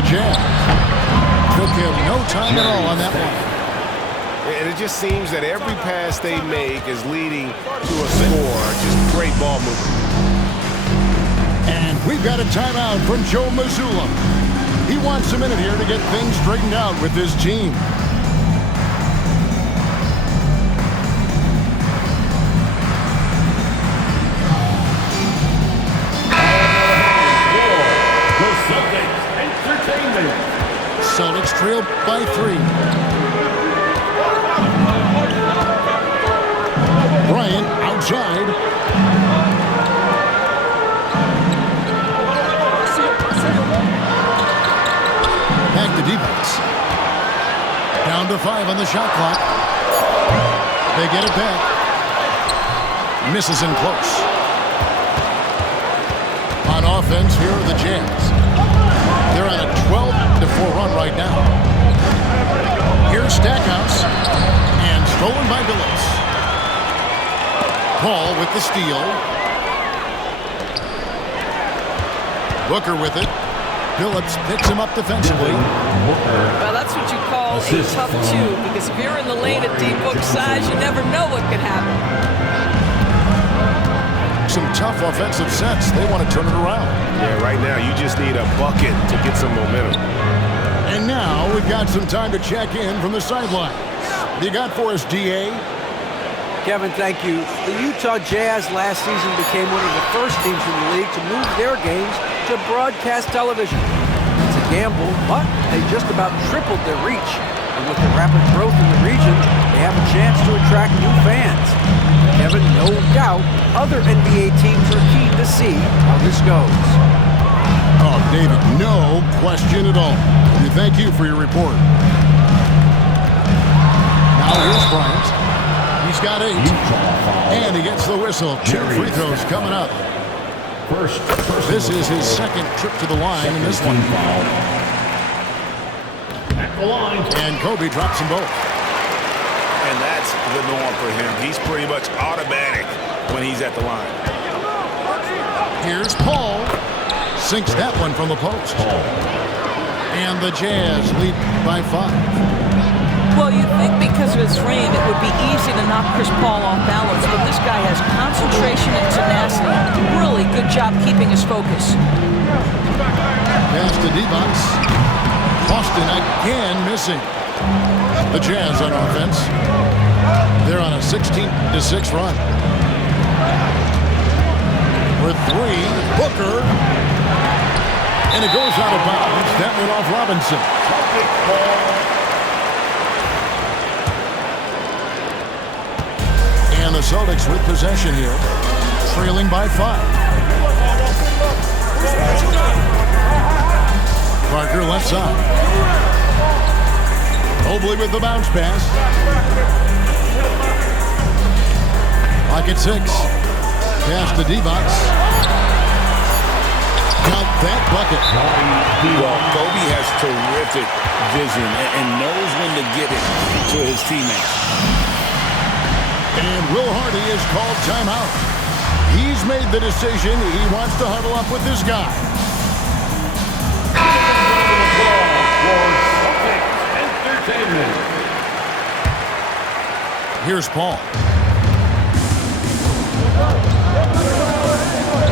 the Jazz. Took him no time at all on that one. And it just seems that every pass they make is leading to a score. Just great ball movement. And we've got a timeout from Joe Mazzulla. He wants a minute here to get things straightened out with his team. Celtics trail by 3. Bryant outside. Back to defense. Down to 5 on the shot clock. They get it back. Misses in close. On offense, here are the Jazz. They're on a 12-4 run right now. Here's Stackhouse. And stolen by Billups. Paul with the steal. Booker with it. Billups picks him up defensively. Well, that's what you call a tough two, because if you're in the lane at D-Book size, you never know what could happen. Some tough offensive sets. They want to turn it around. Yeah, right now you just need a bucket to get some momentum. And now we've got some time to check in from the sidelines. What you got for us, D.A.? Kevin, thank you. The Utah Jazz last season became one of the first teams in the league to move their games to broadcast television. It's a gamble, but they just about tripled their reach. And with the rapid growth in the region, they have a chance to attract new fans. Kevin, no doubt, other NBA teams are keen to see how this goes. Oh, David, no question at all. We thank you for your report. Now here's Bryant. He's got 8. And he gets the whistle. 2 free throws coming up. This is his second trip to the line in this one. And Kobe drops them both. And that's the norm for him. He's pretty much automatic when he's at the line. Here's Paul. Sinks that one from the post. And the Jazz lead by 5. Well, you'd think because of his frame, it would be easy to knock Chris Paul off balance, but this guy has concentration and tenacity. Really good job keeping his focus. Pass to D-Box. Boston again missing. The Jazz on offense. They're on a 16-6 run. With 3, Booker. And it goes out of bounds. That went off Robinson. And the Celtics with possession here. Trailing by 5. Parker left side. Mobley with the bounce pass. Pocket 6. Pass to D-Box. Got that bucket. Well, Kobe has terrific vision and knows when to get it to his teammates. And Will Hardy is called timeout. He's made the decision. He wants to huddle up with this guy. Here's Paul.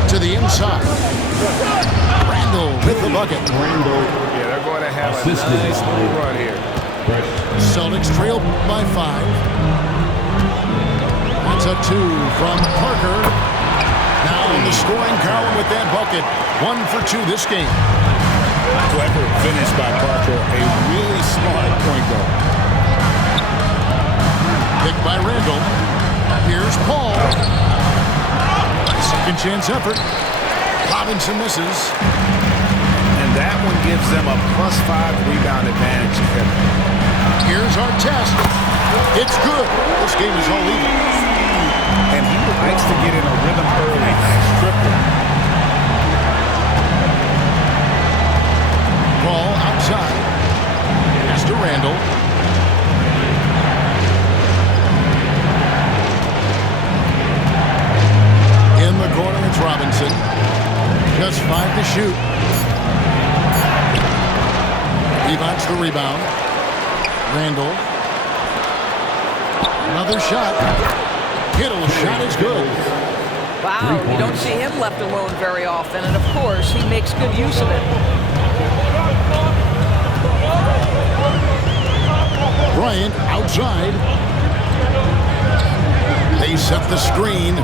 To the inside. Randall with the bucket. Yeah, they're going to have a nice little run here. Celtics trail by 5. That's a 2 from Parker. Now in the scoring column with that bucket. 1 for 2 this game. Clever finish by Parker. A really smart point guard. Picked by Randall. Here's Paul. Second chance effort. Robinson misses. And that one gives them a +5 rebound advantage. Here's our test. It's good. This game is all even. And he likes to get in a rhythm early. Triple. Ball outside. Pass to Randall. In the corner, it's Robinson. Just 5 to shoot. the rebound. Randall. Another shot. Kittle's shot is good. Wow, you don't see him left alone very often, and of course, he makes good use of it. Bryant outside. They set the screen.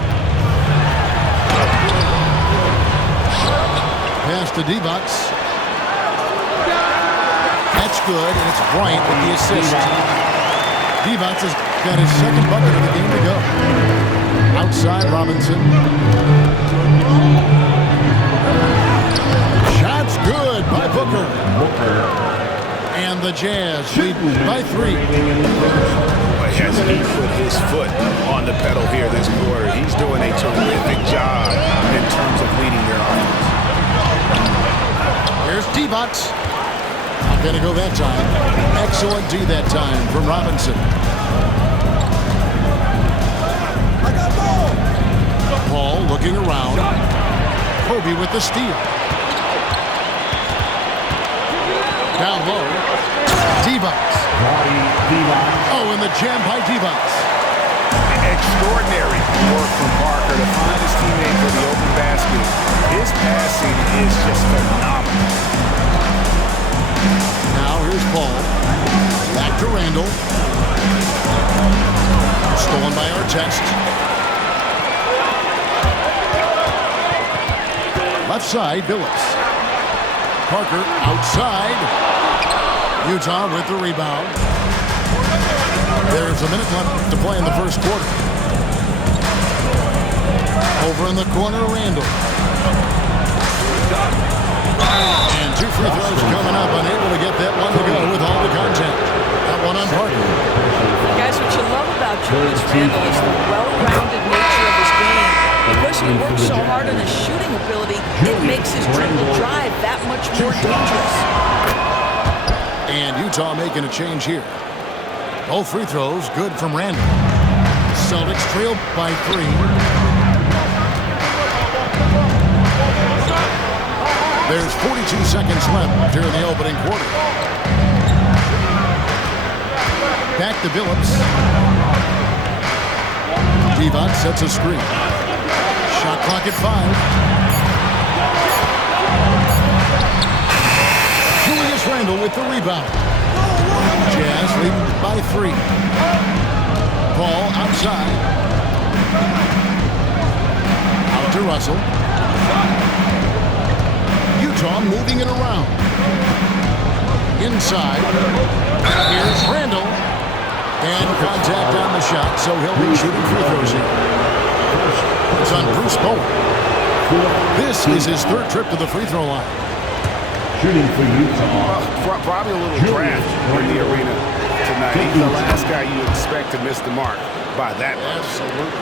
Pass to Divac. That's good, and it's Bryant with the assist. Divac has got his second bucket of the game to go. Outside Robinson. Shot's good by Booker. And the Jazz lead by 3. But hasn't he put his foot on the pedal here this quarter? He's doing a terrific job in terms of leading their offense. Here's Divac. Not going to go that time. Excellent D that time from Robinson. Paul looking around. Kobe with the steal. Down low. Divac. Oh, and the jam by Divac. Extraordinary work from Parker to find his teammate for the open basket. His passing is just phenomenal. Now here's Paul. Back to Randall. Stolen by Artest. Left side, Billups. Parker outside. Utah with the rebound. There's a minute left to play in the first quarter. Over in the corner, Randall. And 2 free throws coming up. Unable to get that one to go with all the contact. That one on Parker. Guys, what you love about Julius Randle is the well-rounded nature of his game. Because he works so hard on his shooting ability, it makes his dribble drive that much more dangerous. And Utah making a change here. Both free throws good from Randall. Celtics trail by 3. There's 42 seconds left here in the opening quarter. Back to Billups. Divac sets a screen. Shot clock at 5. Julius Randle with the rebound. Jazz leading by 3. Paul outside. Out to Russell. Utah moving it around. Inside. Here's Randle. And contact on the shot, so he'll be shooting free throws here. It's on Bruce Bowen. This is his 3rd trip to the free throw line. Shooting for Utah. Probably a little draft in the arena tonight. He's the last guy you expect to miss the mark by that much. Absolutely.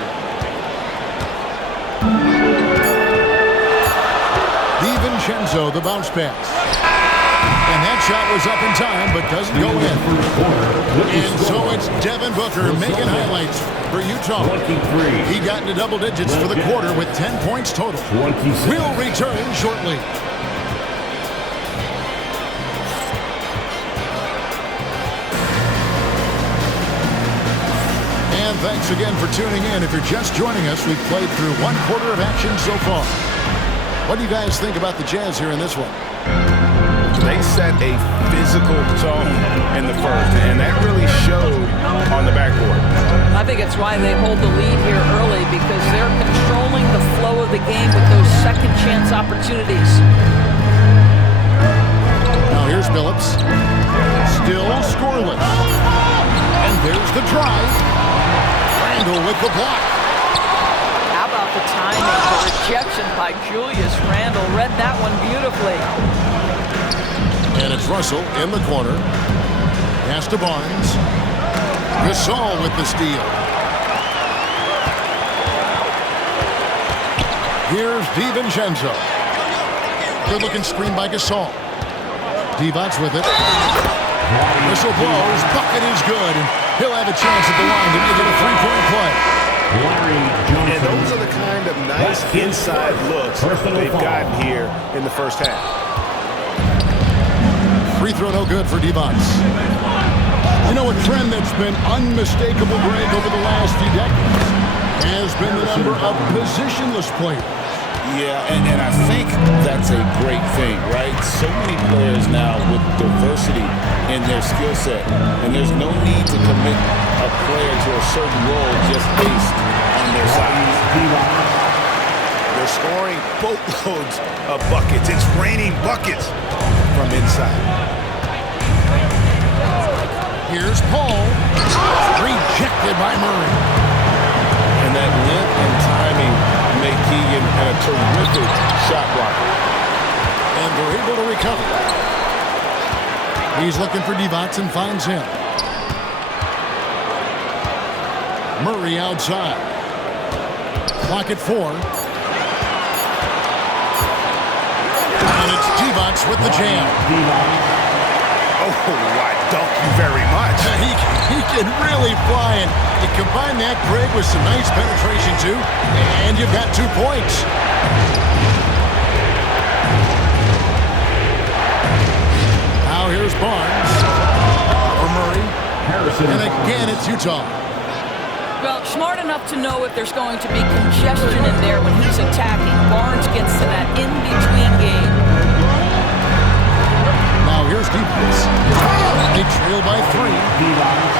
DiVincenzo, the bounce pass. And that shot was up in time, but doesn't go in. And so it's Devin Booker making highlights for Utah. 23. He got into double digits for the quarter with 10 points total. 26. We'll return shortly. And thanks again for tuning in. If you're just joining us, we've played through 1 quarter of action so far. What do you guys think about the Jazz here in this one? They set a physical tone in the first, and that really showed on the backboard. I think it's why they hold the lead here early, because they're controlling the flow of the game with those second chance opportunities. Now here's Billups. Still scoreless. And there's the drive. Randle with the block. How about the timing? The rejection by Julius Randle. Read that one beautifully. And it's Russell in the corner. Pass to Barnes. Gasol with the steal. Here's DiVincenzo. Good looking screen by Gasol. Divac with it. Whistle blows. Bucket is good. And he'll have a chance at the line to make it a 3-point play. And those are the kind of nice inside looks they've gotten here in the first half. free throw no good for Divac. You know, a trend that's been unmistakable, Greg, over the last few decades has been the number of positionless players. Yeah, and I think that's a great thing, right? So many players now with diversity in their skill set, and there's no need to commit a player to a certain role just based on their size. They're scoring boatloads of buckets. It's raining buckets from inside. Here's Paul. Rejected by Murray. And that length and timing make Keegan a terrific shot blocker. And they're able to recover. He's looking for Divac and finds him. Murray outside. Clock at 4. And it's Divac with the jam. Oh, I dunk you very much. He can really fly, and you combine that, Greg, with some nice penetration, too, and you've got 2 points. Now here's Barnes for Murray. And again, it's Utah. Well, smart enough to know if there's going to be congestion in there when he's attacking. Barnes gets to that in-between game. Now here's Divac. They trail by 3.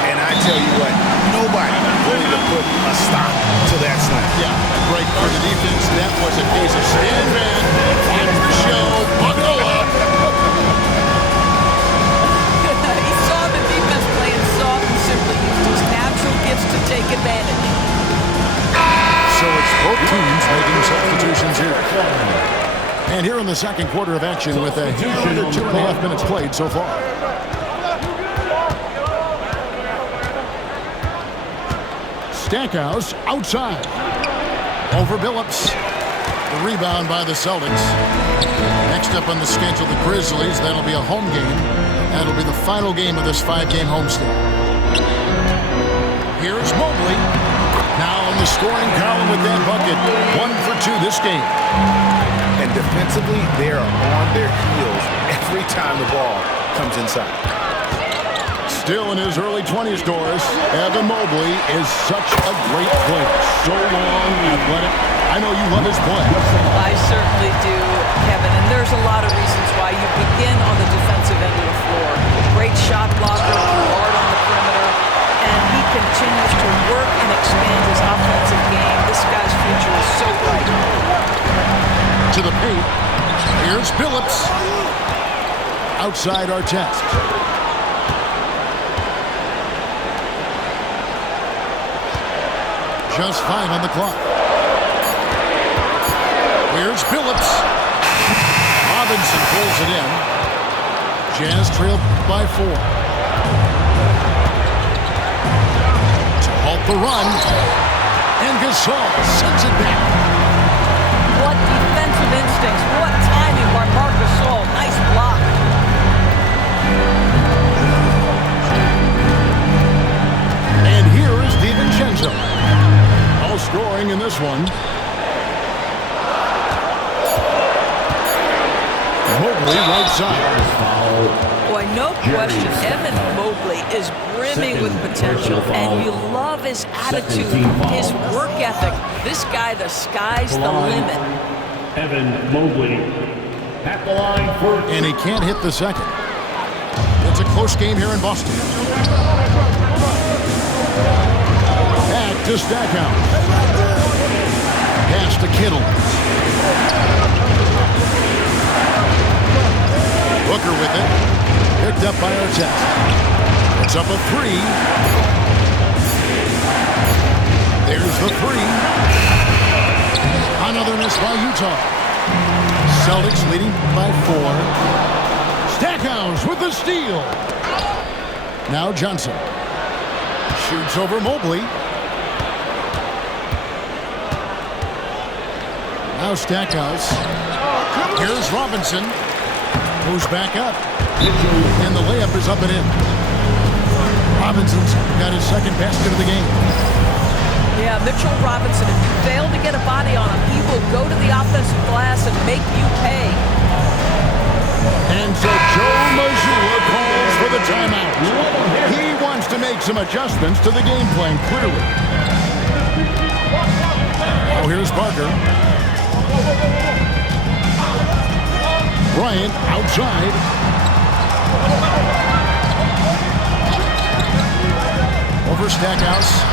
And I tell you what, nobody willing to put a stop to that slam. Yeah, right for the defense. That was a case of stand man. Watch the show. Buckle up. He saw the defense playing soft and simply used his natural gifts to take advantage. So it's both teams making substitutions here. And here in the second quarter of action with a under 2.5 minutes played so far. Stackhouse outside. Over Billups. The rebound by the Celtics. Next up on the schedule, the Grizzlies. That'll be a home game. That'll be the final game of this 5-game homestand. Here's Mobley. Now in the scoring column with that bucket. 1 for 2 this game. And defensively, they are on their heels every time the ball comes inside. Still in his early 20s, Doris, Evan Mobley is such a great player. So long, athletic. I know you love his play. I certainly do, Kevin, and there's a lot of reasons why you begin on the defensive end of the floor. Great shot blocker, hard on the perimeter, and he continues to work and expand his offensive game. This guy's future is so bright. To the paint. Here's Billups. Outside Artest. Just 5 on the clock. Here's Billups. Robinson pulls it in. Jazz trail by 4. To halt the run. And Gasol sends it back. What defensive instincts. What timing by Marc Gasol. Nice block. And here is DiVincenzo. All scoring in this one. Mobley right side. Boy, no question, Evan Mobley is brimming with potential, and you love his attitude, his work ethic. This guy, the sky's the limit. Evan Mobley at the line for... And he can't hit the second. It's a close game here in Boston. Back to Stackhouse. Pass to Kittle. Booker with it. Picked up by Artest. It's up a 3. There's the 3. Another miss by Utah. Celtics leading by 4. Stackhouse with the steal. Now Johnson. Shoots over Mobley. Now Stackhouse. Here's Robinson. Moves back up. And the layup is up and in. Robinson's got his second basket of the game. Yeah, Mitchell Robinson, if you fail to get a body on him, he will go to the offensive glass and make you pay. And so Joe Mazzulla make some adjustments to the game plan, clearly. Oh, here's Parker. Bryant outside. Over Stackhouse.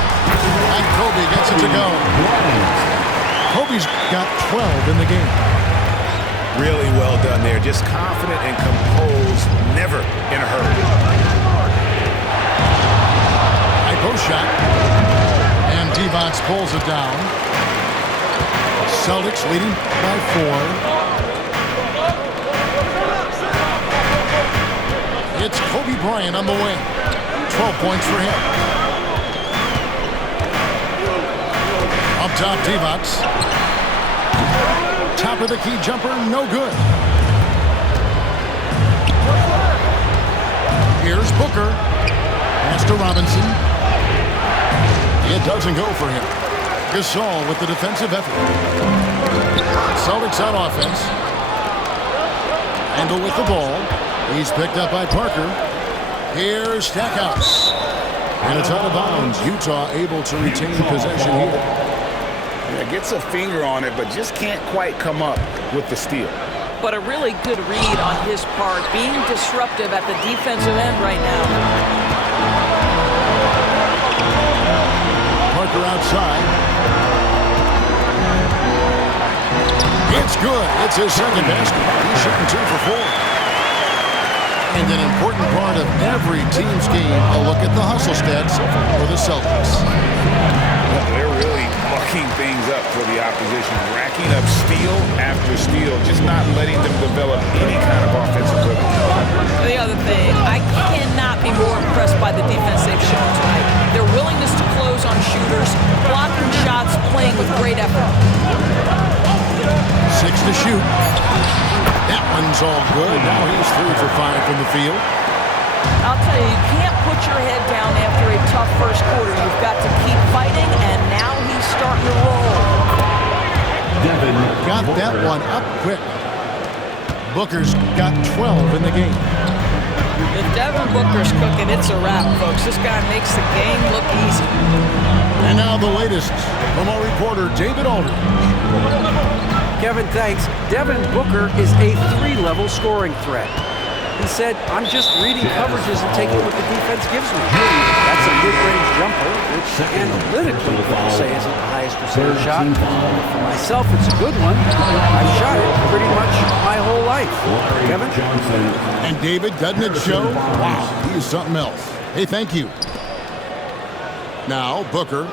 And Kobe gets it to go. Kobe's got 12 in the game. Really well done there. Just confident and composed, never in a hurry. High post shot. And Divac pulls it down. Celtics leading by 4. It's Kobe Bryant on the wing. 12 points for him. Up top, Divac. Top of the key jumper, no good. Here's Booker. Pass to Robinson. It doesn't go for him. Gasol with the defensive effort. Celtics on offense. Randle with the ball. He's picked up by Parker. Here's Stackhouse. And it's out of bounds. Utah able to retain possession here. Yeah, gets a finger on it, but just can't quite come up with the steal. But a really good read on his part, being disruptive at the defensive end right now. Parker outside. It's good. It's his second basket. He's shooting 2 for 4. And an important part of every team's game, a look at the hustle stats for the Celtics. They're really mucking things up for the opposition, racking up steal after steal, just not letting them develop any kind of offensive rhythm. The other thing, I cannot be more impressed by the defense they've shown tonight. Their willingness to close on shooters, blocking shots, playing with great effort. 6 to shoot. That one's all good. Now he's 3 for 5 from the field. I'll tell you, you can't put your head down after a tough first quarter. You've got to keep fighting, and now he's starting to roll. Got that one up quick. Booker's got 12 in the game. If Devin Booker's cooking, it's a wrap, folks. This guy makes the game look easy. And now the latest from our reporter, David Aldridge. Kevin, thanks. Devin Booker is a 3-level scoring threat. He said, I'm just reading coverages and taking what the defense gives me. That's a mid-range jumper, which analytically people say isn't the highest percentage shot. For myself, it's a good one. I've shot it pretty much my whole life. Kevin? And David, doesn't it show? Wow, he is something else. Hey, thank you. Now, Booker,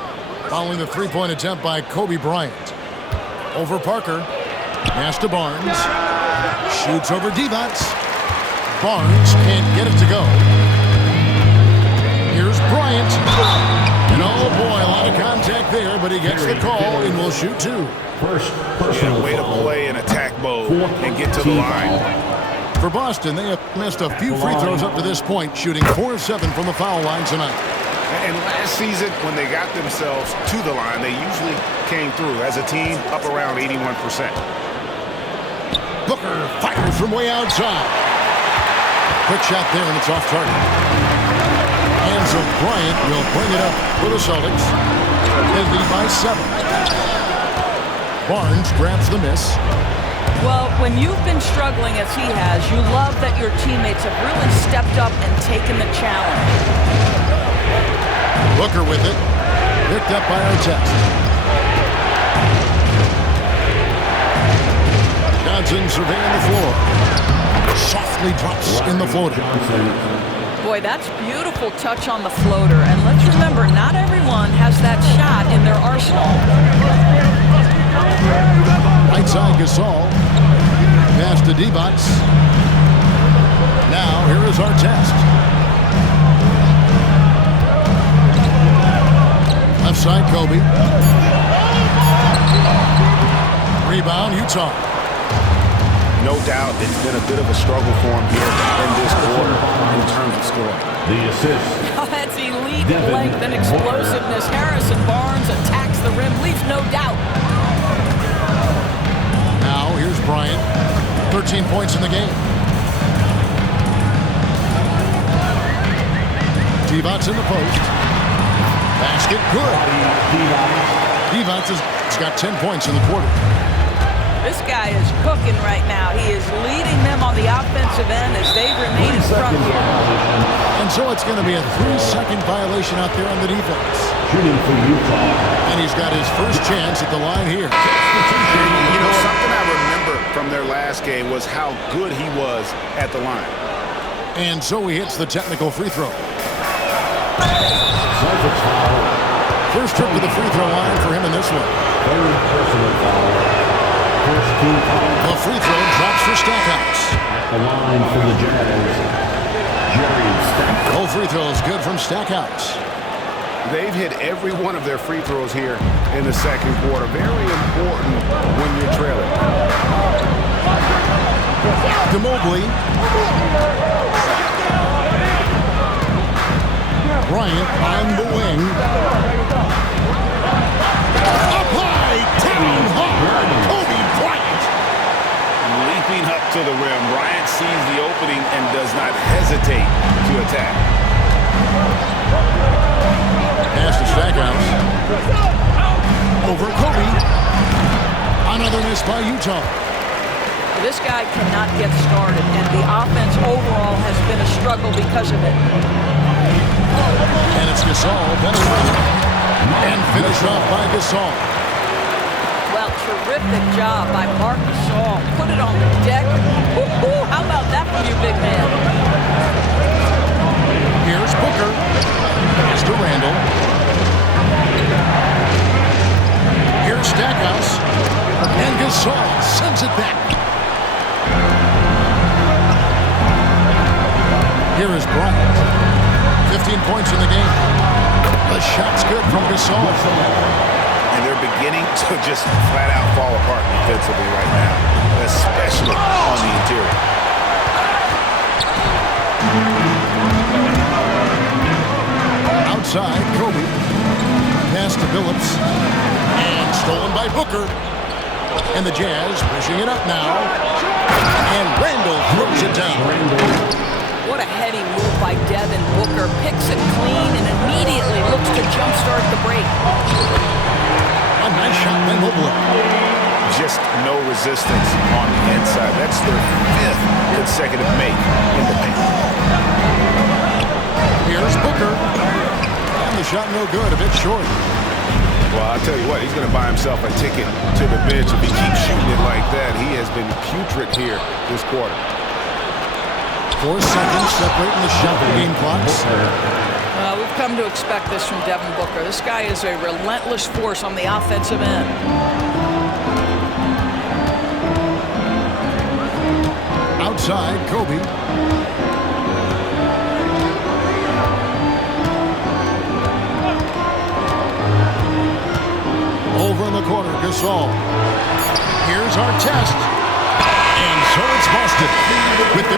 following the three-point attempt by Kobe Bryant. Over Parker. Pass to Barnes. Shoots over Divac. Barnes can't get it to go. Here's Bryant. And oh boy, a lot of contact there, but he gets the call and will shoot 2. First personal Way to play in attack mode and get to the line. For Boston, they have missed a few free throws up to this point, shooting 4 of 7 from the foul line tonight. And last season, when they got themselves to the line, they usually came through as a team up around 81%. Booker fires from way outside. Quick shot there, and it's off target. Hands of Bryant will bring it up for the Celtics. They lead by 7. Barnes grabs the miss. Well, when you've been struggling as he has, you love that your teammates have really stepped up and taken the challenge. Booker with it. Picked up by Artest. Johnson surveying the floor. Softly drops in the floater. Boy, that's beautiful touch on the floater. And let's remember, not everyone has that shot in their arsenal. Right side Gasol. Pass to Divac. Now, here is Artest. Left side, Kobe. Rebound, Utah. No doubt it's been a bit of a struggle for him here in this quarter in terms of scoring. The assist. Oh, that's elite length and explosiveness. Harrison Barnes attacks the rim, leaves no doubt. Now, here's Bryant. 13 points in the game. Divac in the post. Basket, good. Divac has got 10 points in the quarter. This guy is cooking right now. He is leading them on the offensive end as they remain in front here. And so it's going to be a 3-second violation out there on the defense. Shooting for Utah. And he's got his first chance at the line here. You know, something I remember from their last game was how good he was at the line. And so he hits the technical free throw. First trip to the free throw line for him in this one. Third personal foul. First team foul. The free throw drops for Stackhouse. At the line for the Jazz, Jerry Stackhouse. Both free throws good from Stackhouse. They've hit every one of their free throws here in the second quarter. Very important when you're trailing. To Mobley. Bryant on the wing. Up high, down hard. Kobe Bryant. Leaping up to the rim, Bryant sees the opening and does not hesitate to attack. Pass to Stackhouse. Over Kobe. Another miss by Utah. This guy cannot get started, and the offense overall has been a struggle because of it. And it's Gasol penetrating. And finished off by Gasol. Well, terrific job by Marc Gasol. Put it on the deck. Woo-hoo, how about that from you, big man? Here's Booker. Pass to Randall. Here's Stackhouse. And Gasol sends it back. Here is Bryant. 15 points in the game. The shot's good from Gasol. And they're beginning to just flat out fall apart defensively right now, especially on the interior. Outside, Kobe. Pass to Billups. And stolen by Booker. And the Jazz pushing it up now. And Randall throws it down. What a heady move by Devin Booker. Picks it clean and immediately looks to jumpstart the break. A nice shot by Mobley. Just no resistance on the inside. That's their 5th consecutive make in the paint. Here's Booker. And the shot no good, a bit short. Well, I'll tell you what, he's going to buy himself a ticket to the bench if he keeps shooting it like that. He has been putrid here this quarter. 4 seconds separating the shot and game clocks. We've come to expect this from Devin Booker. This guy is a relentless force on the offensive end. Outside, Kobe. Over in the corner, Gasol. Here's our test. And so it's Boston with the...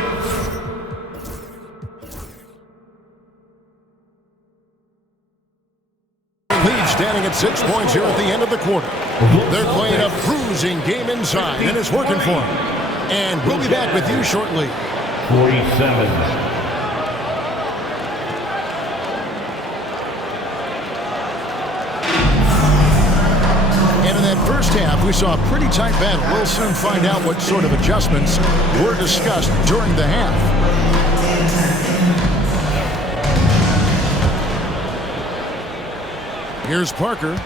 lead standing at 6 points here at the end of the quarter. They're playing a bruising game inside, and it's working for them. And we'll be back with you shortly. 47. First half, we saw a pretty tight battle. We'll soon find out what sort of adjustments were discussed during the half. Here's Parker.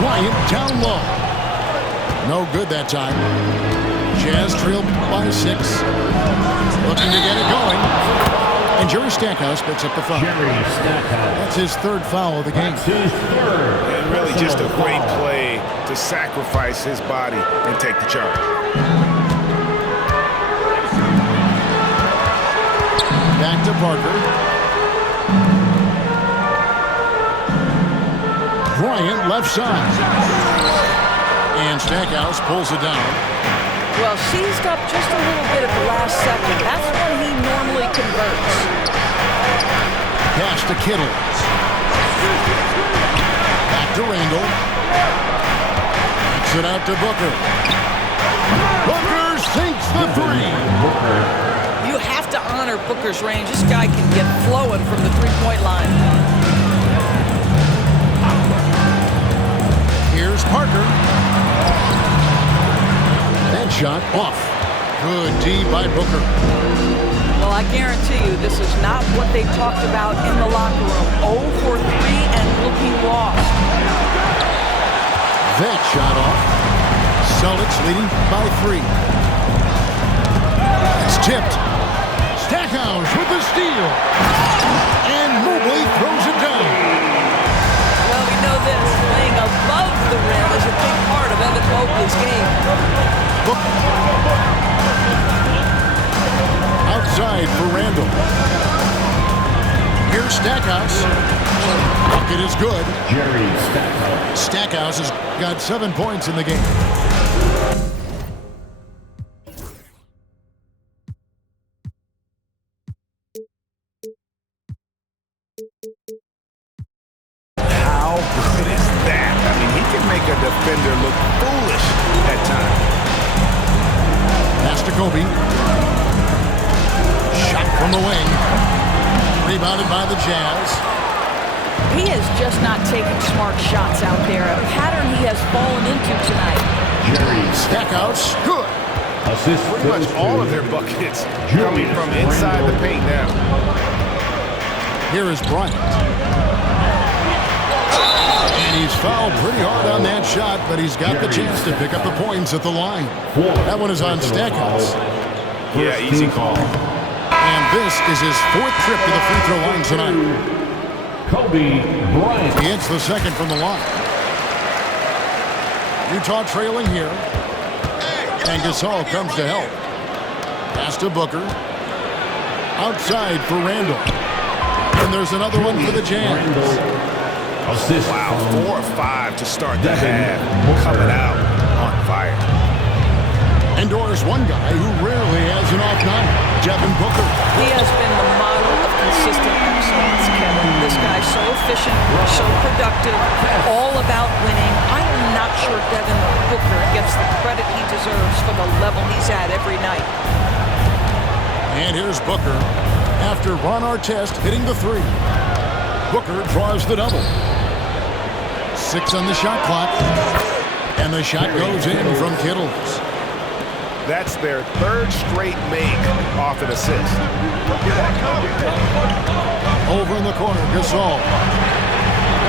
Bryant down low. No good that time. Jazz trailed by 6. Looking to get it going. And Jerry Stackhouse picks up the foul. Jerry Stackhouse. That's his 3rd foul of the game. That's his 3rd. And really just a great play to sacrifice his body and take the charge. Back to Parker. Bryant left side. And Stackhouse pulls it down. Well, seized up just a little bit at the last second. That's when he normally converts. Pass to Kittle. Back to Randall. Backs it out to Booker. Booker sinks the 3. You have near Booker's range. This guy can get flowing from the three-point line. Here's Parker. That shot off. Good D by Booker. Well, I guarantee you this is not what they talked about in the locker room. 0 for 3 and looking lost. That shot off. Celtics leading by 3. It's tipped. Stackhouse with the steal. And Mobley throws it down. Well, we know this. Playing above the rim is a big part of Evan Mobley's game. Outside for Randall. Here's Stackhouse. Bucket is good. Jerry Stackhouse. Stackhouse has got 7 points in the game. How good is that? I mean, he can make a defender look foolish at times. Pass to Kobe. Shot from the wing. Rebounded by the Jazz. He is just not taking smart shots out there. A pattern he has fallen into tonight. Jerry Stackhouse, good. Assist. Pretty much all of their buckets coming from inside the paint now. Here is Bryant. And he's fouled pretty hard on that shot, but he's got the chance to pick up the points at the line. That one is on Stackhouse. Yeah, easy call. And this is his 4th trip to the free throw line tonight. Kobe Bryant. He hits the second from the line. Utah trailing here. And Gasol comes to help. Pass to Booker. Outside for Randall. And there's another one for the Jazz. Assist. Wow, 4 or 5 to start the half. Coming out on fire. And Doris, one guy who rarely has an off night, Devin Booker. He has been the model of consistent excellence, Kevin. This guy's so efficient, so productive, all about winning. I'm not sure Devin Booker gets the credit he deserves for the level he's at every night. And here's Booker after Ron Artest hitting the 3. Booker draws the double. 6 on the shot clock. And the shot goes in from Kittles. That's their 3rd straight make off an assist. Over in the corner, Gasol.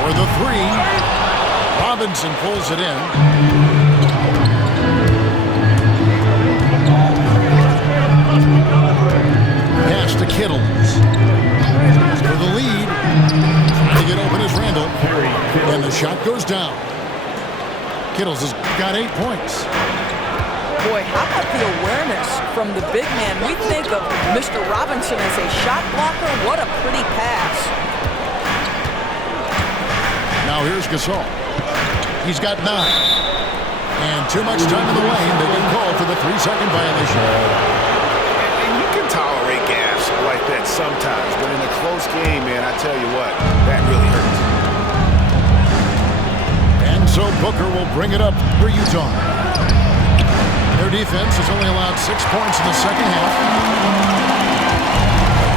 For the 3. Robinson pulls it in. Pass to Kittles. For the lead. Trying to get open is Randall. And the shot goes down. Kittles has got 8 points. Boy, how about the awareness from the big man? We think of Mr. Robinson as a shot blocker. What a pretty pass. Now here's Gasol. He's got 9. And too much time in the lane. They get called for the 3-second violation. And you can tolerate gas like that sometimes, but in a close game, man, I tell you what, that really hurts. And so Booker will bring it up for Utah. Their defense has only allowed 6 points in the second half.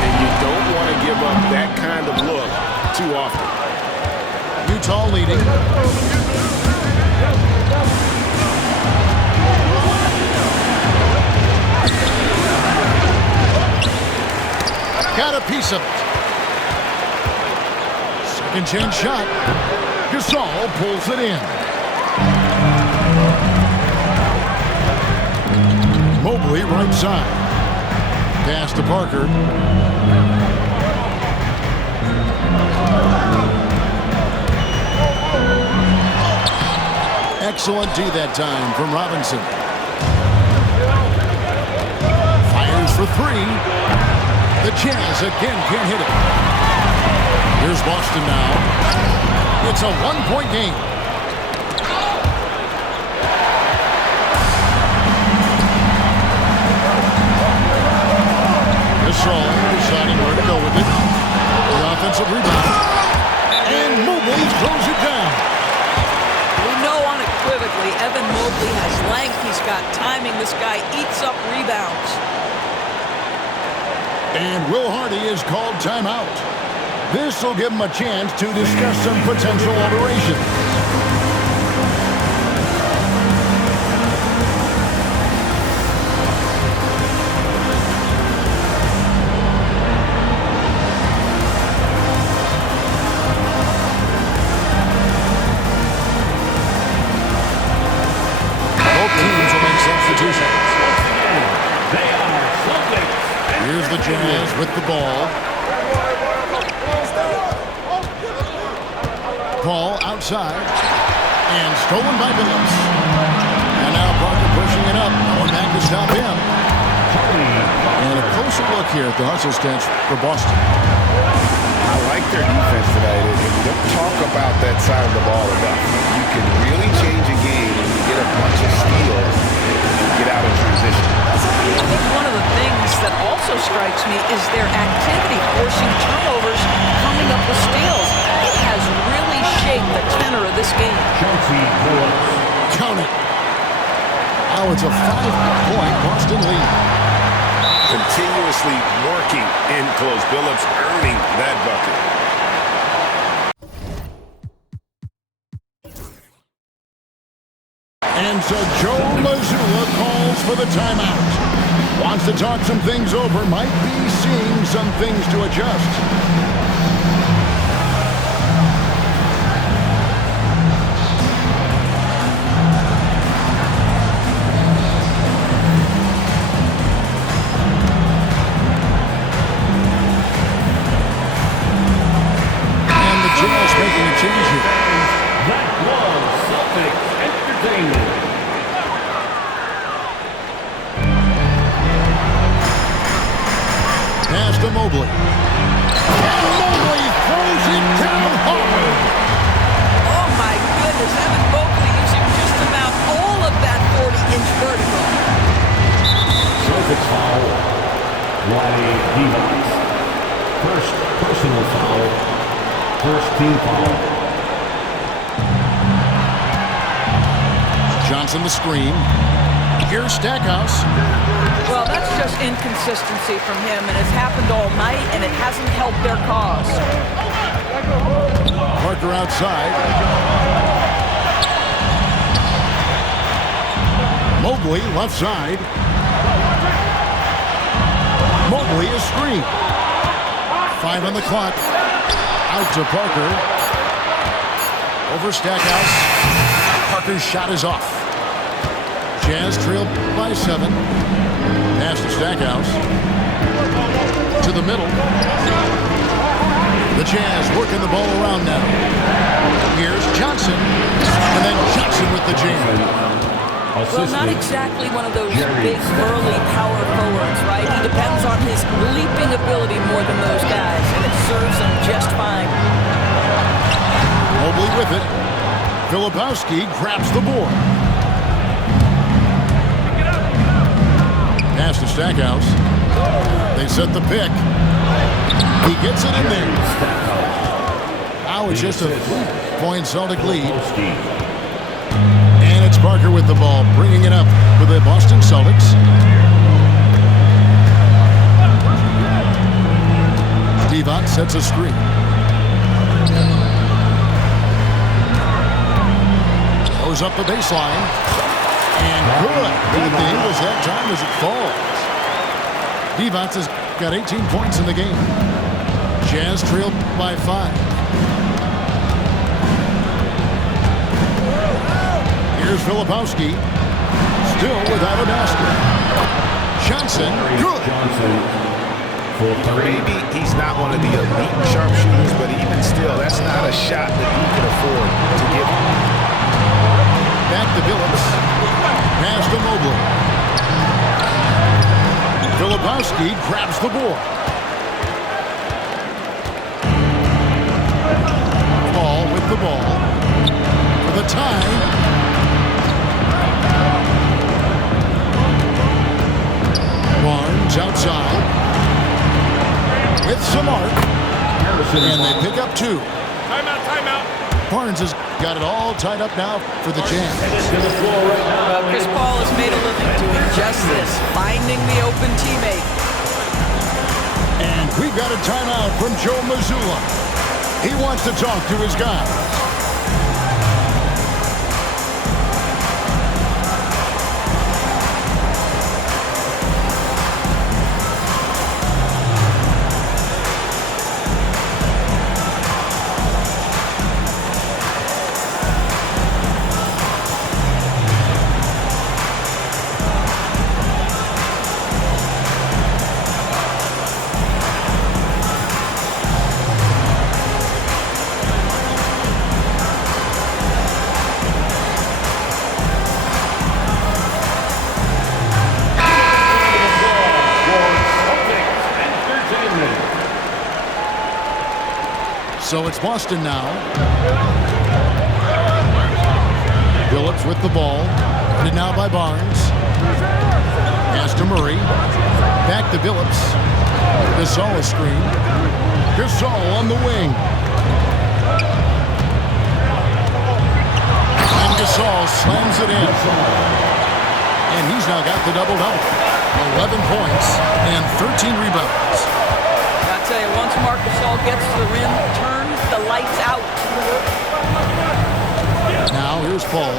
And you don't want to give up that kind of look too often. Utah leading. Got a piece of it. Second chance shot. Gasol pulls it in. Mobley right side. Pass to Parker. Excellent D that time from Robinson. Fires for 3. The Jazz again can't hit it. Here's Boston now. It's a 1-point game. Gasol deciding where to go with it. The offensive rebound. And Mobley throws it down. We know unequivocally Evan Mobley has length. He's got timing. This guy eats up rebounds. And Will Hardy is called timeout. This will give him a chance to discuss some potential alterations. Here's the Jazz with the ball. Ball outside. And stolen by Billups. And now Parker pushing it up. Going back to stop him. And a closer look here at the hustle stance for Boston. I like their defense tonight. And we don't talk about that side of the ball enough. You can really change a game when you get a bunch of steals and get out in transition. I think one of the things that also strikes me is their activity, forcing turnovers, coming up with steals. It has really shaped the tenor of this game. Count it. Oh, it's a 5-point Boston lead. Continuously working in close. Billups earning that bucket. And so Joe Mazzulla calls for the timeout. Wants to talk some things over. Might be seeing some things to adjust. And the Jazz making a change here. That was Celtics Entertainment. Pass to Mobley. And Mobley throws it down hard. Oh, my goodness. Evan Mobley using just about all of that 40-inch vertical. Celtics foul. Lonnie Divac. First personal foul. First team foul. Johnson the screen. Here's Stackhouse. Well, that's just inconsistency from him, and it's happened all night, and it hasn't helped their cause. Parker outside. Mobley left side. Mobley is screened. 5 on the clock. Out to Parker. Over Stackhouse. Parker's shot is off. Jazz trailed by 7. Pass to Stackhouse. To the middle. The Jazz working the ball around now. Here's Johnson. And then Johnson with the jam. Well, not exactly one of those big, burly power forwards, right? He depends on his leaping ability more than those guys, and it serves him just fine. Mobley with it. Filipowski grabs the board. Pass to Stackhouse. They set the pick. He gets it in there. Now it's just a 3-point Celtic lead. And it's Parker with the ball, bringing it up for the Boston Celtics. Divac sets a screen. Goes up the baseline. And good. Beat the English that time as it falls. Divac has got 18 points in the game. Jazz trailed by 5. Here's Filipowski. Still without a basket. Johnson. Good. Maybe he's not one of the elite sharpshooters, but even still, that's not a shot that you can afford to give him. Back to Billups. Pass to Mobley. Filipowski grabs the board. Paul with the ball. For the tie. Barnes outside. With some arc. And they pick up 2. Timeout. Barnes has got it all tied up now for the Jazz. Well, Chris Paul has made a living doing just this, finding the open teammate. And we've got a timeout from Joe Mazzulla. He wants to talk to his guys. So it's Boston now. Billups with the ball. Headed now by Barnes. Pass to Murray. Back to Billups. Gasol a screen. Gasol on the wing. And Gasol slams it in. And he's now got the double-double. 11 points and 13 rebounds. I tell you, once Marc Gasol gets to the rim, turns the lights out. Now here's Paul.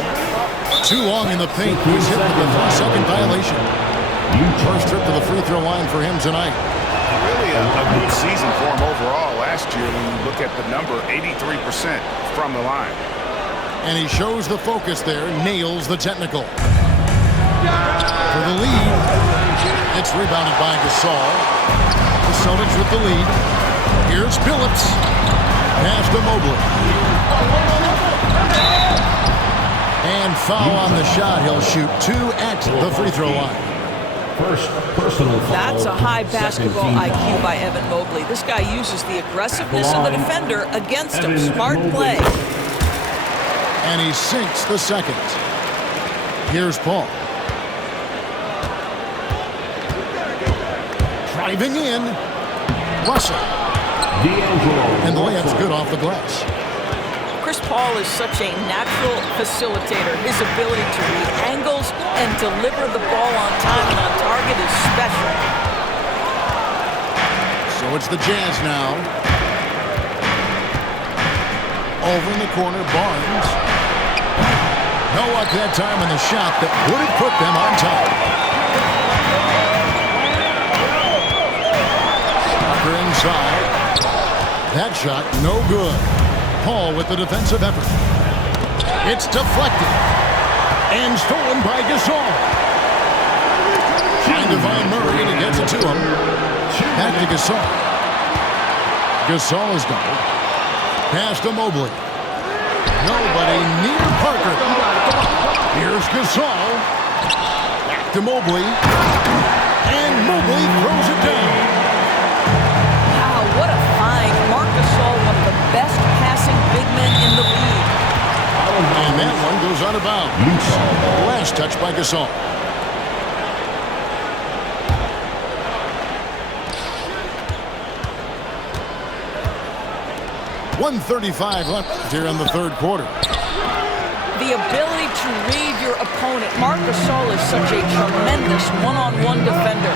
Too long in the paint. He's hit with a 3-second violation. First trip to the free throw line for him tonight. Really a good season for him overall. Last year, when you look at the number, 83% from the line. And he shows the focus there, nails the technical. For the lead, it's rebounded by Gasol. The Celtics with the lead. Here's Billups. Pass to Mobley. And foul on the shot. He'll shoot 2 at the free throw line. First personal foul. That's a high basketball IQ by Evan Mobley. This guy uses the aggressiveness of the defender against him. Smart play. And he sinks the second. Here's Paul. Driving in. Russell. D'Angelo. And the layup's good off the glass. Chris Paul is such a natural facilitator. His ability to read angles and deliver the ball on time and on target is special. So it's the Jazz now. Over in the corner, Barnes. No luck that time on the shot that would have put them on top. Walker inside. That shot, no good. Paul with the defensive effort. It's deflected. And stolen by Gasol. Trying to find Murray, and he gets it to him. Back to Gasol. Gasol is doubled. Pass to Mobley. Nobody near Parker. Here's Gasol. Back to Mobley. And Mobley throws it down. Wow, what a find. Marc Gasol, one of the best passing big men in the league. And that one goes out of bounds. Last touch by Gasol. .135 left here in the third quarter. The ability to read your opponent. Marc Gasol is such a tremendous one-on-one defender.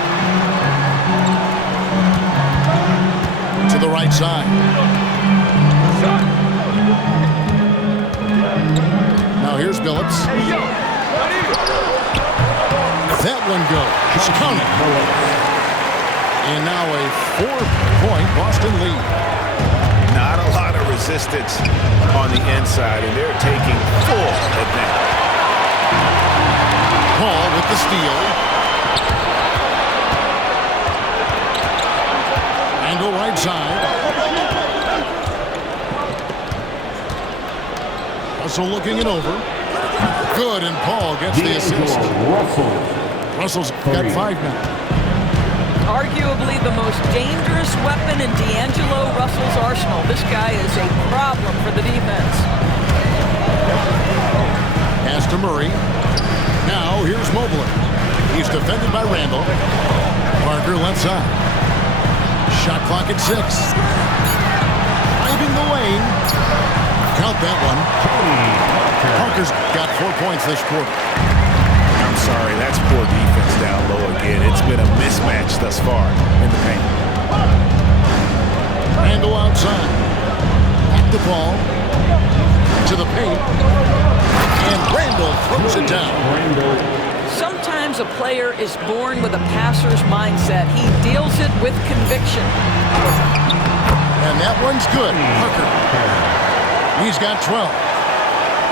To the right side. Now here's Billups. That one goes. Counted. And now a 4-point Boston lead. Not a lot of resistance on the inside, and they're taking full advantage. Paul with the steal. Angle right side. Russell looking it over. Good, and Paul gets the assist. Russell's got 5 now. Arguably the most dangerous weapon in D'Angelo Russell's arsenal. This guy is a problem for the defense. Pass to Murray. Now here's Mobley. He's defended by Randall. Parker left side. Shot clock at 6. Driving the lane. Count that one. Parker's got 4 points this quarter. I'm sorry, that's poor defense down low again. It's been a mismatch thus far in the paint. Randall outside. Back the ball to the paint. And Randall throws it down. Sometimes a player is born with a passer's mindset. He deals it with conviction. And that one's good. Parker. He's got 12.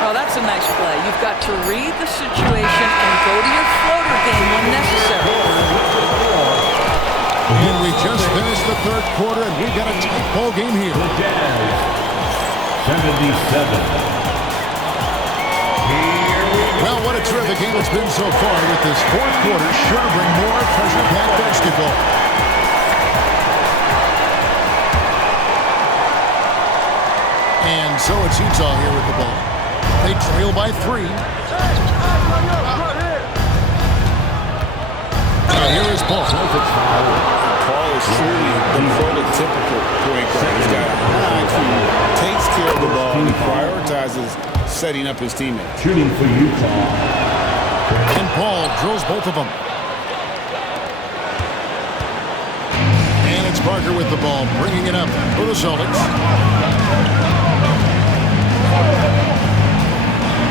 Oh, that's a nice play. You've got to read the situation and go to your floater game when necessary. And we just finished the third quarter, and we've got a tight ball game here. 77. Well, what a terrific game it's been so far with this fourth quarter. Sure to bring more pressure-packed basketball. And so it's Utah here with the ball. They trail by 3. And here is Paul. Paul is truly the prototypical point guard. He's got a high IQ, takes care of the ball, and he prioritizes setting up his teammates. Shooting for Utah. And Paul drills both of them. And it's Parker with the ball, bringing it up for the Celtics.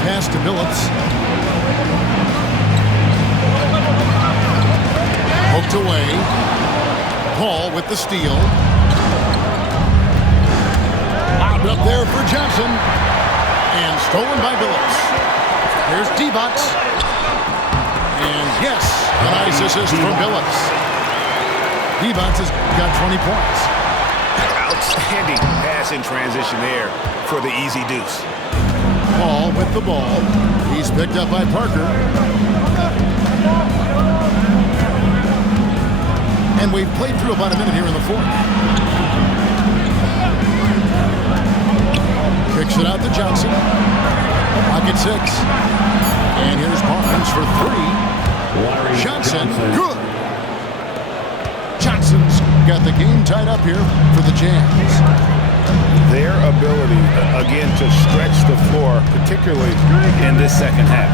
Pass to Billups. Poked away. Paul with the steal. Out up there for Johnson. And stolen by Billups. Here's Divac. And yes, a nice assist from Billups. Divac has got 20 points. Outstanding pass in transition there for the easy deuce. Paul with the ball. He's picked up by Parker. And we've played through about a minute here in the fourth. Kicks it out to Johnson. Pocket 6. And here's Barnes for 3. Johnson, good. Johnson's got the game tied up here for the Jazz. Their ability, again, to stretch the floor, particularly in this second half.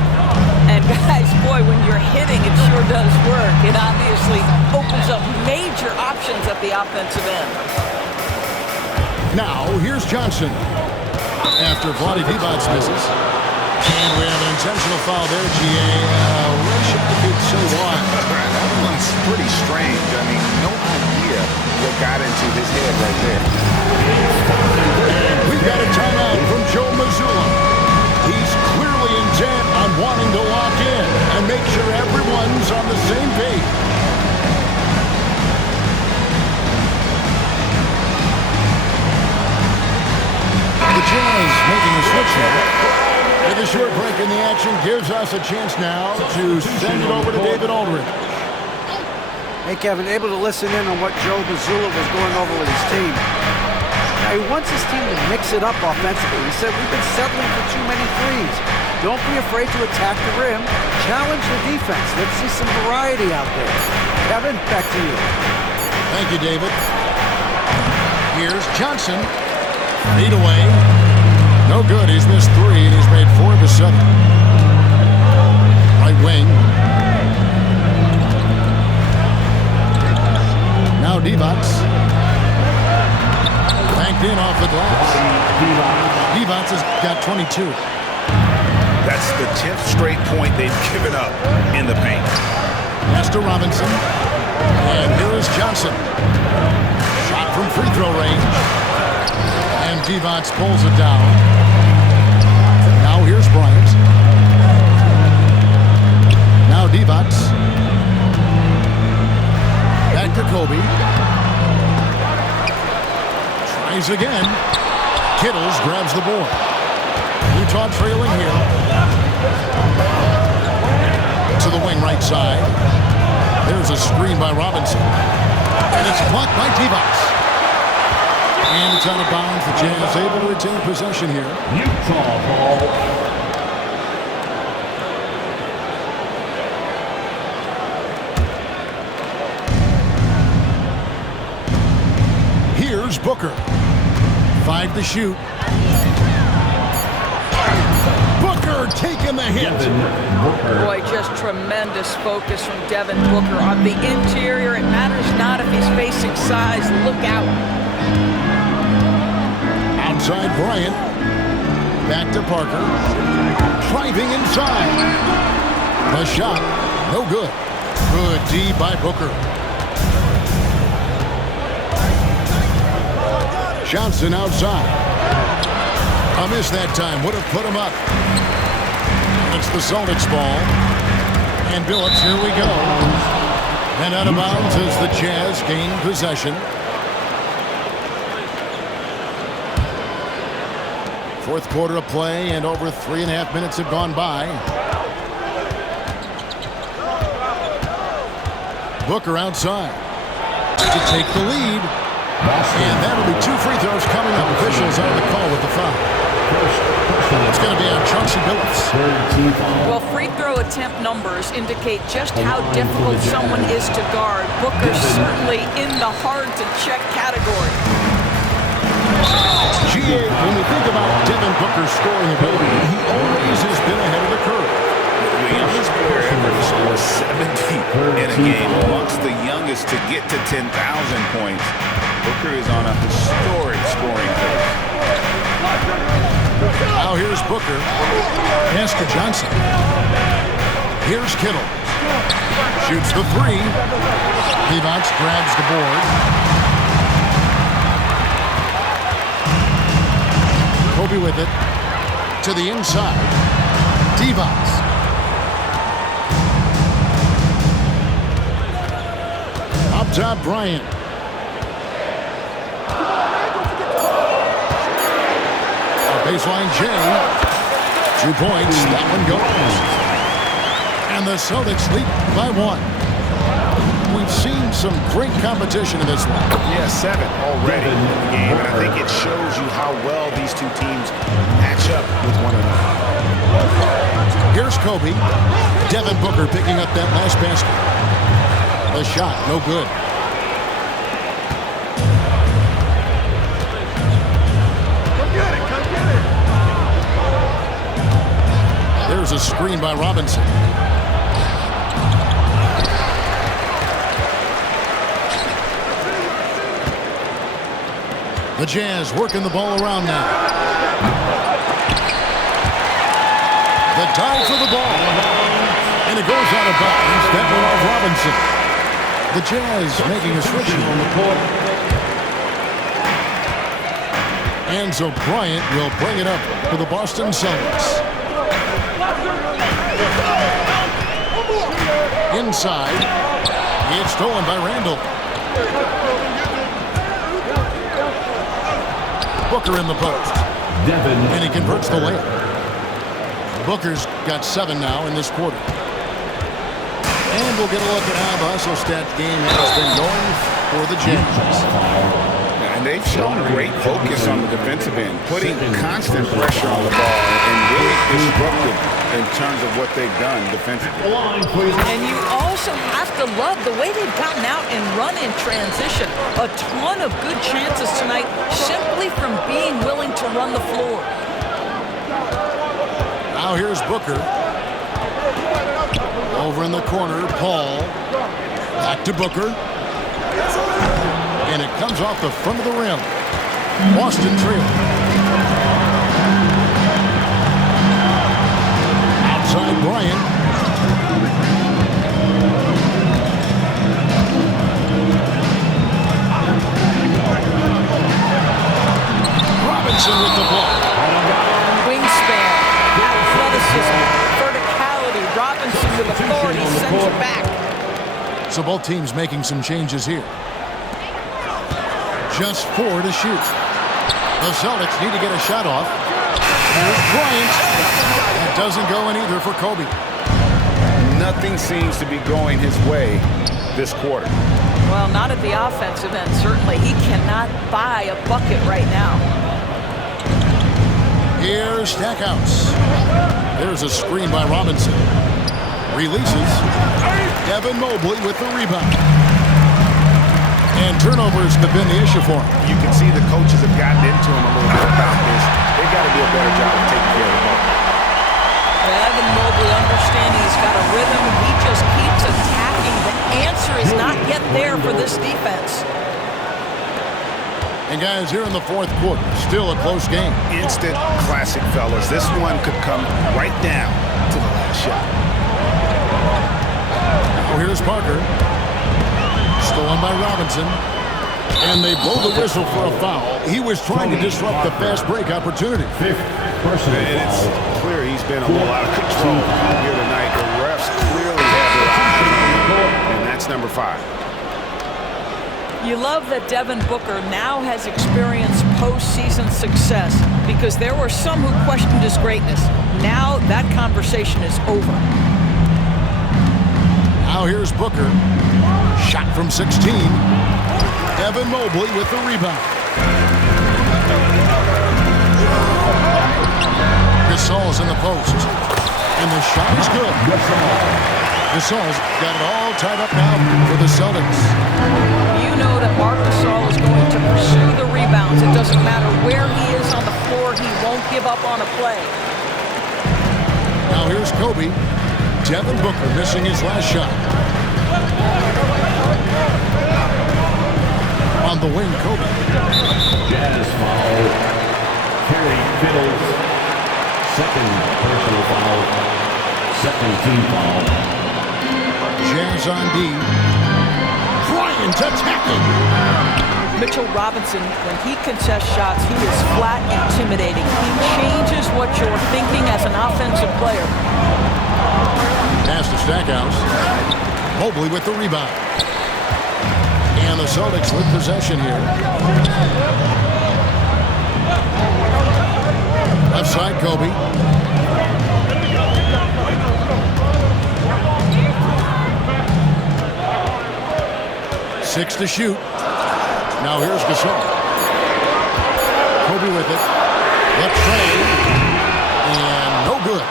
And guys, boy, when you're hitting, it sure does work. It obviously opens up major options at the offensive end. Now, here's Johnson. After Vlade Divac misses. And we have an intentional foul there, G.A. Wish I could say why. That one's pretty strange. I mean, no idea what got into his head right there. We've got a timeout from Joe Mazzulla. He's clearly intent on wanting to lock in and make sure everyone's on the same page. The Jazz making a switch here. With a short break in the action gives us a chance now to send it over to David Aldridge. Hey, Kevin, able to listen in on what Joe Mazzulla was going over with his team. Now, he wants his team to mix it up offensively. He said, we've been settling for too many threes. Don't be afraid to attack the rim. Challenge the defense. Let's see some variety out there. Kevin, back to you. Thank you, David. Here's Johnson. Feed away. No good. He's missed 3, and he's made 4 of the 7. Right wing. Now Divac. Banked in off the glass. Divac has got 22. That's the 10th straight point they've given up in the paint. Pass to Robinson. And here is Johnson. Shot from free throw range. And Divac pulls it down. Now here's Bryant. Now Divac. Back to Kobe. Tries again. Kittles grabs the board. Utah trailing here. To the wing right side. There's a screen by Robinson. And it's blocked by Divac. And it's out of bounds. The Jazz able to retain possession here. Utah ball. Here's Booker. 5 to shoot. Booker taking the hit. Boy, just tremendous focus from Devin Booker on the interior. It matters not if he's facing size. Look out. Outside Bryant. Back to Parker. Driving inside. The shot. No good. Good D by Booker. Johnson outside. A miss that time. Would have put him up. It's the Celtics ball. And Billups, here we go. And out of bounds as the Jazz gain possession. Fourth quarter of play, and over 3.5 minutes have gone by. Booker outside to take the lead. And that'll be 2 free throws coming up. Officials on the call with the foul. It's going to be on Chauncey Billups. Well, free throw attempt numbers indicate just how difficult someone is to guard. Booker's certainly in the hard-to-check category. G.A., when we think about Devin Booker's scoring ability, he always has been ahead of the curve. The youngest player ever to score 70 in a game, amongst the youngest to get to 10,000 points. Booker is on a historic scoring pace. Now here's Booker. Pass to Johnson. Here's Kittle. Shoots the 3. Divac grabs the board. Kobe with it. To the inside. Divac. Up top, Bryant. Baseline J. 2 points. That one goes. And the Celtics lead by 1. We've seen some great competition in this one. Yeah, 7 already in the game. And I think it shows you how well these two teams match up with one another. Here's Kobe. Devin Booker picking up that last basket. The shot, no good. There's a screen by Robinson. The Jazz working the ball around now. The dive for the ball. And it goes out of bounds. That went off Robinson. The Jazz making a switch on the court. And so Bryant will bring it up for the Boston Celtics. Inside. It's stolen by Randall. Booker in the post. And he converts the layup. Booker's got 7 now in this quarter. And we'll get a look at how the hustle stat game has been going for the Jazz. And they've shown great focus on the defensive end, putting constant pressure on the ball and really disruptive in terms of what they've done defensively. And you also have to love the way they've gotten out and run in transition. A ton of good chances tonight simply from being willing to run the floor. Now here's Booker. Over in the corner, Paul. Back to Booker. And it comes off the front of the rim. Boston trail. Outside Bryant. Robinson with the ball. Wingspan, athleticism, verticality. Robinson with authority sends it back. So both teams making some changes here. Just 4 to shoot. The Celtics need to get a shot off. Here's Bryant. That doesn't go in either for Kobe. Nothing seems to be going his way this quarter. Well, not at the offensive end, certainly. He cannot buy a bucket right now. Here's Stackhouse. There's a screen by Robinson. Releases. Evan Mobley with the rebound. And turnovers have been the issue for him. You can see the coaches have gotten into him a little bit about this. They've got to do a better job of taking care of the ball. Evan Mobley understanding he's got a rhythm. He just keeps attacking. The answer is not yet there for this defense. And guys, here in the fourth quarter, still a close game. Instant classic, fellas. This one could come right down to the last shot. Now here's Parker. Stolen by Robinson. And they blow the whistle for a foul. He was trying to disrupt the fast break opportunity. Fifth personal And it's foul. clear he's been a little out of control here tonight. The refs clearly have their eyes on him, and that's number 5. You love that Devin Booker now has experienced postseason success because there were some who questioned his greatness. Now that conversation is over. Now here's Booker. Shot from 16. Evan Mobley with the rebound. Gasol's in the post. And the shot is good. Gasol's got it all tied up now for the Celtics. You know that Marc Gasol is going to pursue the rebounds. It doesn't matter where he is on the floor. He won't give up on a play. Now here's Kobe. Devin Booker missing his last shot. On the wing, Kobe. Jazz foul. Kerry Kittles. Second personal foul. Second team foul. Jazz on D. Bryant attacking. Mitchell Robinson, when he contests shots, he is flat intimidating. He changes what you're thinking as an offensive player. Pass to Stackhouse. Mobley with the rebound. And the Celtics with possession here. Left side, Kobe. Six to shoot. Now here's Gasol. Kobe with it. Left trade. And no good. I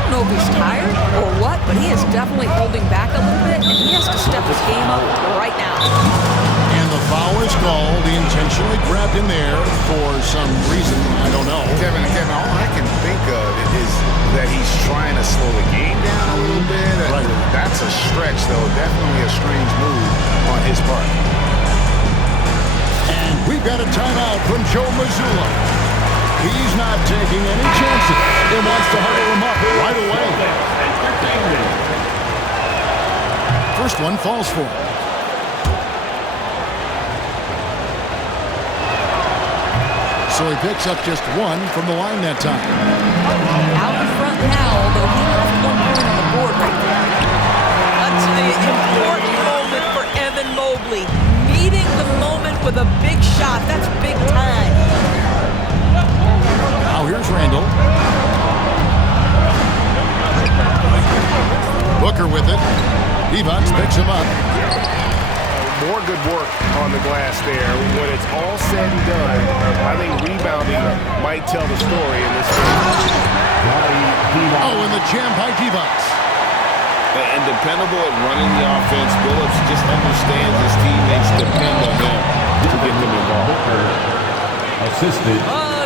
don't know if he's tired or what, but he is definitely holding back a little bit, and he has to step his game up right now. And the foul is called. He intentionally grabbed in there for some reason. I don't know. Kevin, all I can think of is that he's trying to slow the game down a little bit. Right. That's a stretch, though. Definitely a strange move on his part. And we've got a timeout from Joe Mazzulla. He's not taking any chances. He wants to huddle him up right away. First one falls for him. So he picks up just one from the line that time. Out in front now, although he left 1 point on the board right there. That's the important moment for Evan Mobley. Meeting the moment with a big shot. That's big time. Now here's Randall. Booker with it. Divac picks him up. More good work on the glass there. When it's all said and done, I think rebounding might tell the story in this game. Oh, and the jam by Divac. And dependable at running the offense. Billups just understands his teammates depend on him to get them involved. Assisted.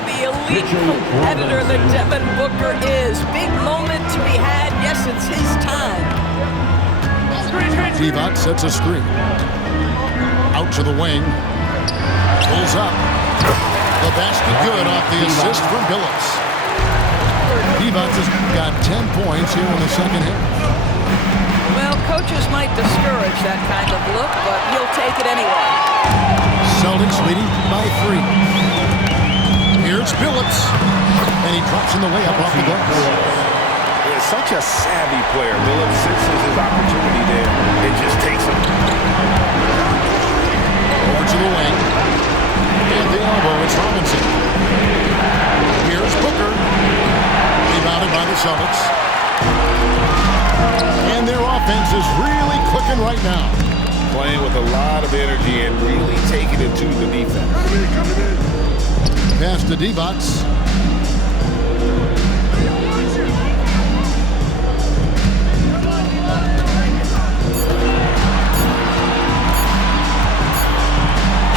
The elite competitor that Devin Booker is. Big moment to be had. Yes, it's his time. Divac sets a screen. Out to the wing. Pulls up. The basket good off the assist from Billups. Divac has got 10 points here in the second half. Well, coaches might discourage that kind of look, but he'll take it anyway. Celtics leading by 3. Here's Billups. And he drops in the way up off the glass. He's such a savvy player. Billups senses his opportunity there and just takes it. Over to the wing. And the elbow, it's Robinson. Here's Booker. Rebounded by the Celtics. And their offense is really clicking right now. Playing with a lot of energy and really taking it to the defense. Pass to Divac.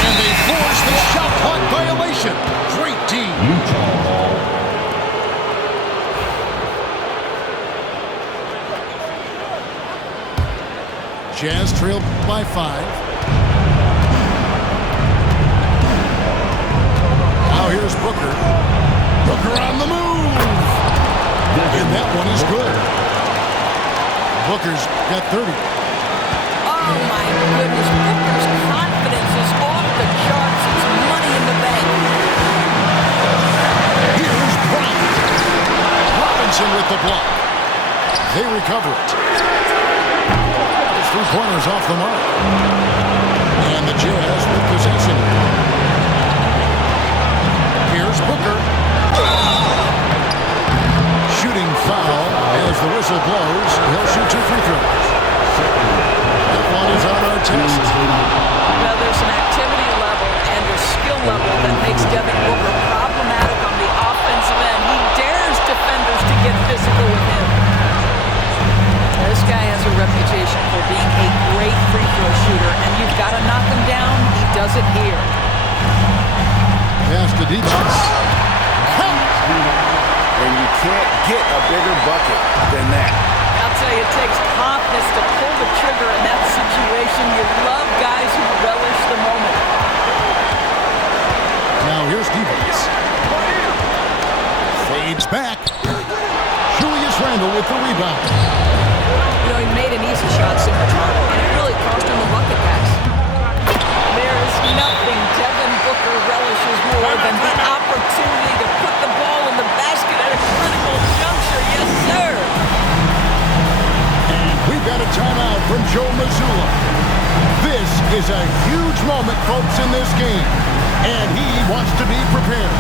And they force the shot clock violation. Great D. Utah ball. Jazz trailed by 5. Now here's Booker. Booker on the move. And that one is good. Booker's got 30. Oh, my goodness. Booker's confidence is off the charts. It's money in the bank. Here's Bryant. Robinson with the block. They recover it. Those 3-pointers off the mark. And the Jazz with possession. Here's Booker. Shooting foul as the whistle blows. He'll shoot 2 free throws. That one is on our test. Well, there's an activity level and a skill level that makes Devin Booker problematic on the offensive end. He dares defenders to get physical with him. This guy has a reputation for being a great free throw shooter, and you've got to knock him down. He does it here. Pass to Divac. And you can't get a bigger bucket than that. I'll tell you, it takes confidence to pull the trigger in that situation. You love guys who relish the moment. Now here's Divac. Fades back. Julius Randle with the rebound. You know, he made an easy shot so much harder, and it really cost him the bucket pass. There is nothing Devin Booker relishes more than the opportunity to put the ball in the basket at a critical juncture. Yes, sir. We've got a timeout from Joe Mazzulla. This is a huge moment, folks, in this game, and he wants to be prepared.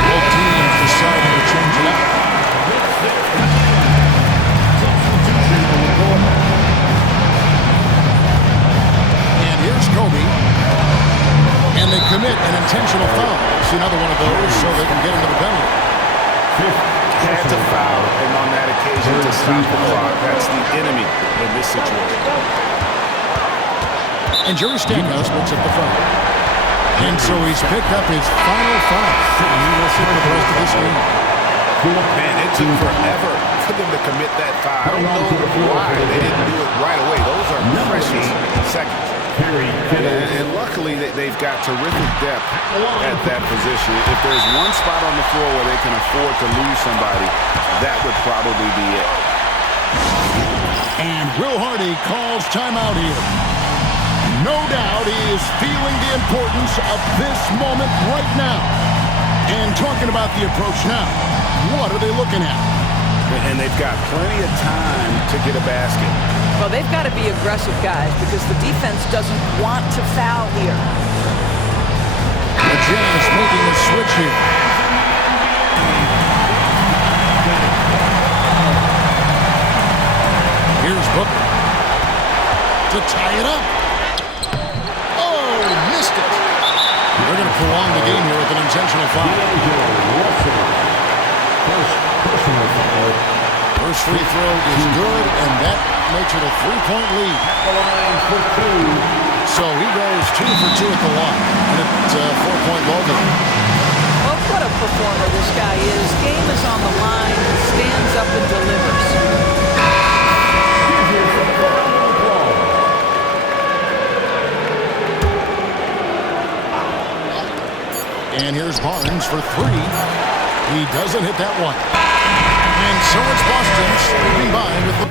Both teams deciding to change it up. And here's Kobe. And they commit an intentional foul. See another one of those so they can get into the penalty. Had to foul, and on that occasion to stop the clock. That's the enemy in this situation. And Jerry Stackhouse picks up the foul. And so he's picked up his final foul. And he will sit for the rest of this game. Man, it took forever for them to commit that foul. I don't know why they didn't do it right away. Those are precious seconds. And luckily, they've got terrific depth at that position. If there's one spot on the floor where they can afford to lose somebody, that would probably be it. And Will Hardy calls timeout here. No doubt he is feeling the importance of this moment right now. And talking about the approach now, what are they looking at? And they've got plenty of time to get a basket. Well, they've got to be aggressive, guys, because the defense doesn't want to foul here. The Jazz making a switch here. Here's Booker to tie it up. Oh, missed it. They're going to prolong the game here with an intentional foul. First free throw is good, and that makes it a 3-point lead. So he goes 2 for 2 at the line, and it's a 4-point ball game. Well, what a performer this guy is. Game is on the line. He stands up and delivers. And here's Barnes for 3. He doesn't hit that one. And so it's Boston sweeping by with the...